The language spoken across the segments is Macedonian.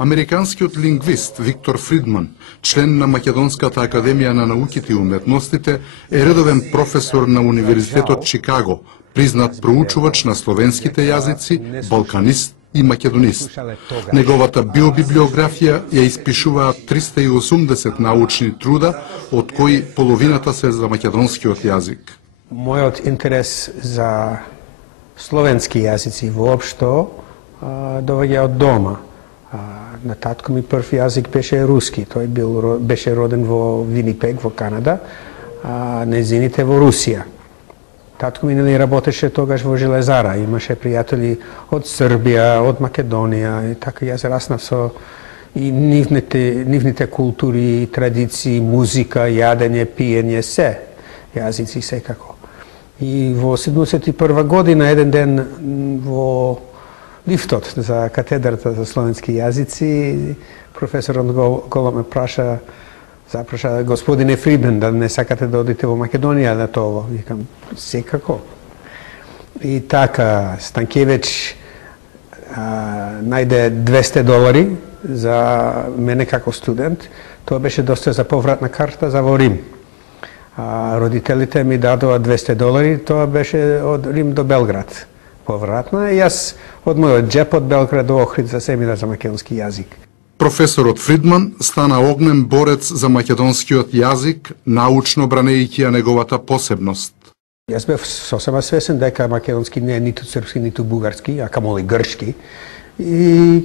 Американскиот лингвист Виктор Фридман, член на Македонската академија на науките и уметностите, е редовен професор на Универзитетот Чикаго, признат проучувач на словенските јазици, балканист и македонист. Неговата биобиблиографија ја испишуваат 380 научни труда, од кои половината се за македонскиот јазик. Мојот интерес за словенски јазици воопшто доваѓа од дома. На татко ми прв јазик беше руски. Тој беше роден во Винипег, во Канада, а незините во Русија. Татко ми работеше тогаш во железара, имаше пријатели од Србија, од Македонија, и така јас раснав со и нивните култури, традиции, музика, јадење, пиење, се јазици секако. И во 71 година, еден ден во лифтот за катедрата за словенски јазици, професорот голо ме запраша господине Фридман, да не сакате да одите во Македонија на тоа. Викам, секако. И така, Станкевич најде $200 за мене како студент. Тоа беше доста за повратна карта за во Рим. Родителите ми дадоа $200, тоа беше од Рим до Белград. Повратна, и јас од мојот джеп од Белград до Охрид за семинар за македонски јазик. Професорот Фридман стана огнен борец за македонскиот јазик, научно бранејќи ја неговата посебност. Јас бев сосема свесен дека македонски не е ниту српски, ниту бугарски, а камоли грчки. И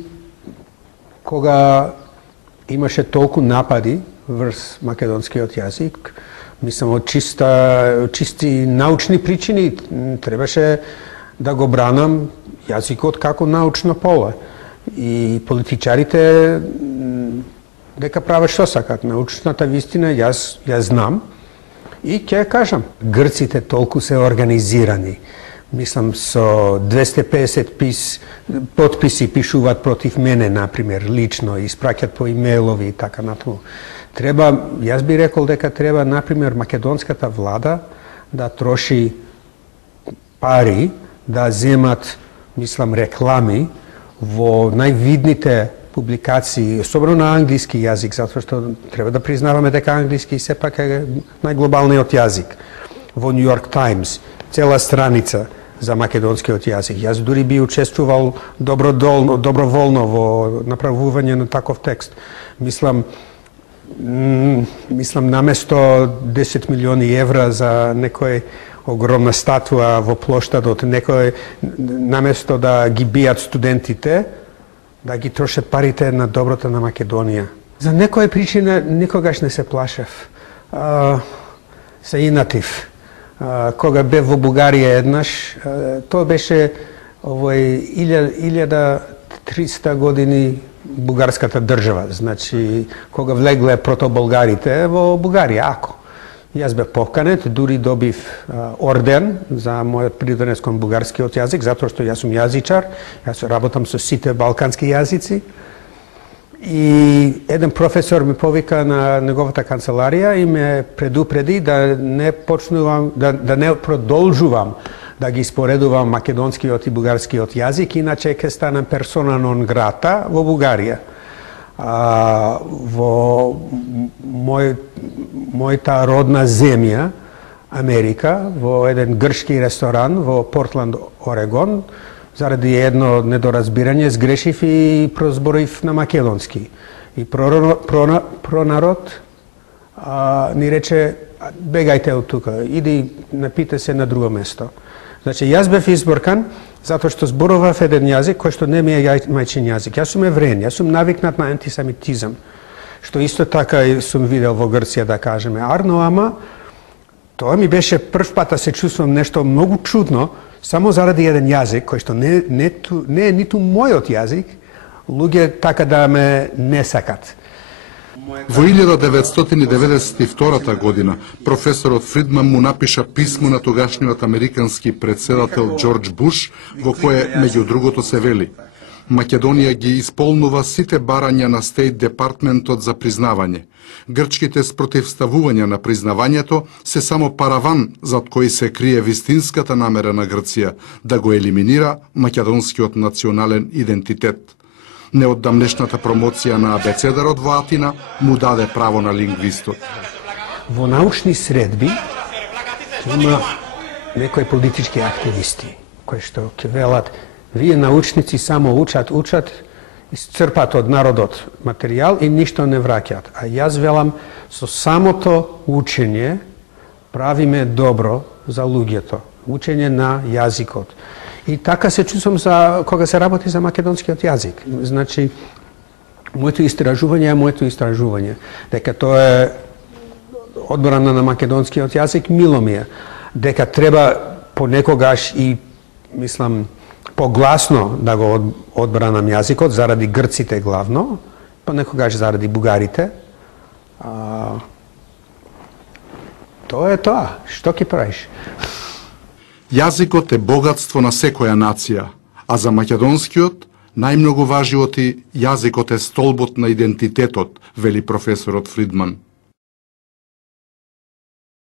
кога имаше толку напади врз македонскиот јазик, мислам од чисти научни причини, требаше да го бранам јазикот како научно поле. И политичарите дека прават што сакат. Научната вистина јас знам и ќе кажам. Грците толку се организирани. Мислам со 250 потписи пишуваат против мене, например, лично, испраќат по имејлови и така натаму. Јас би рекол дека треба, например, македонската влада да троши пари, да земат, мислам, реклами во највидните публикации, особено на англиски јазик, затоа што треба да признаваме дека англиски сепак е најглобалниот јазик. Во Нью Йорк Таймс, цела страница за македонскиот јазик. Јас дури би учествувал доброволно во направување на таков текст. Мислам наместо 10 милиони евра за некој огромна статуа во плоштадот, наместо да ги бијат студентите, да ги трошат парите на доброто на Македонија. За некоја причина никогаш не се плашев. Се инатив. Кога бев во Бугарија еднаш, тоа беше 1300 години бугарската држава. Значи, кога влегле протоболгарите во Бугарија, ако. Јас бев поканет, дури добив орден за мојот придонес кон бугарскиот јазик, затоа што јас сум јазичар, јас работам со сите балкански јазици. И еден професор ми повика на неговата канцеларија и ме предупреди да не продолжувам да ги споредувам македонскиот и бугарскиот јазик, иначе ќе станам персона нон грата во Бугарија. Во мојата родна земја, Америка, во еден грчки ресторан во Портланд, Орегон, заради едно недоразбирање сгрешив и прозборив на македонски. И пронарод ни рече, бегајте од тука, иди напите се на друго место. Значи, јас бев изборкан затоа што зборував еден јазик кој што не ми е мајчин јазик. Јас сум евреен, јас сум навикнат на антисемитизам, што исто така и сум видел во Грција, да кажеме. Ама тоа ми беше прв пат да се чувствам нешто многу чудно, само заради еден јазик кој што не е ниту мојот јазик, луѓе така да ме не сакат. Во 1992 година професорот Фридман му напиша писмо на тогашниот американски председател Џорџ Буш, во кое меѓу другото се вели: Македонија ги исполнува сите барања на Стейт Департментот за признавање. Грчките спротивставувања на признавањето се само параван зад кој се крие вистинската намера на Грција да го елиминира македонскиот национален идентитет. Неоддамнешната промоција на абецедарот во Атина му даде право на лингвистот. Во научни средби има некои политички активисти кои што ќе велат вие научници само учат, исцрпат од народот материјал и ништо не враќаат. А јас велам со самото учење правиме добро за луѓето, учење на јазикот. И така се чувствам кога се работи за македонскиот јазик. Значи, моето истражување, дека тоа е одбрана на македонскиот јазик, мило ми е. Дека треба понекогаш и, мислам, погласно да го одбранам јазикот, заради грците главно, понекогаш заради бугарите. Тоа е тоа. Што ќе правиш? Јазикот е богатство на секоја нација, а за македонскиот најмногу важи оти јазикот е столбот на идентитетот, вели професорот Фридман.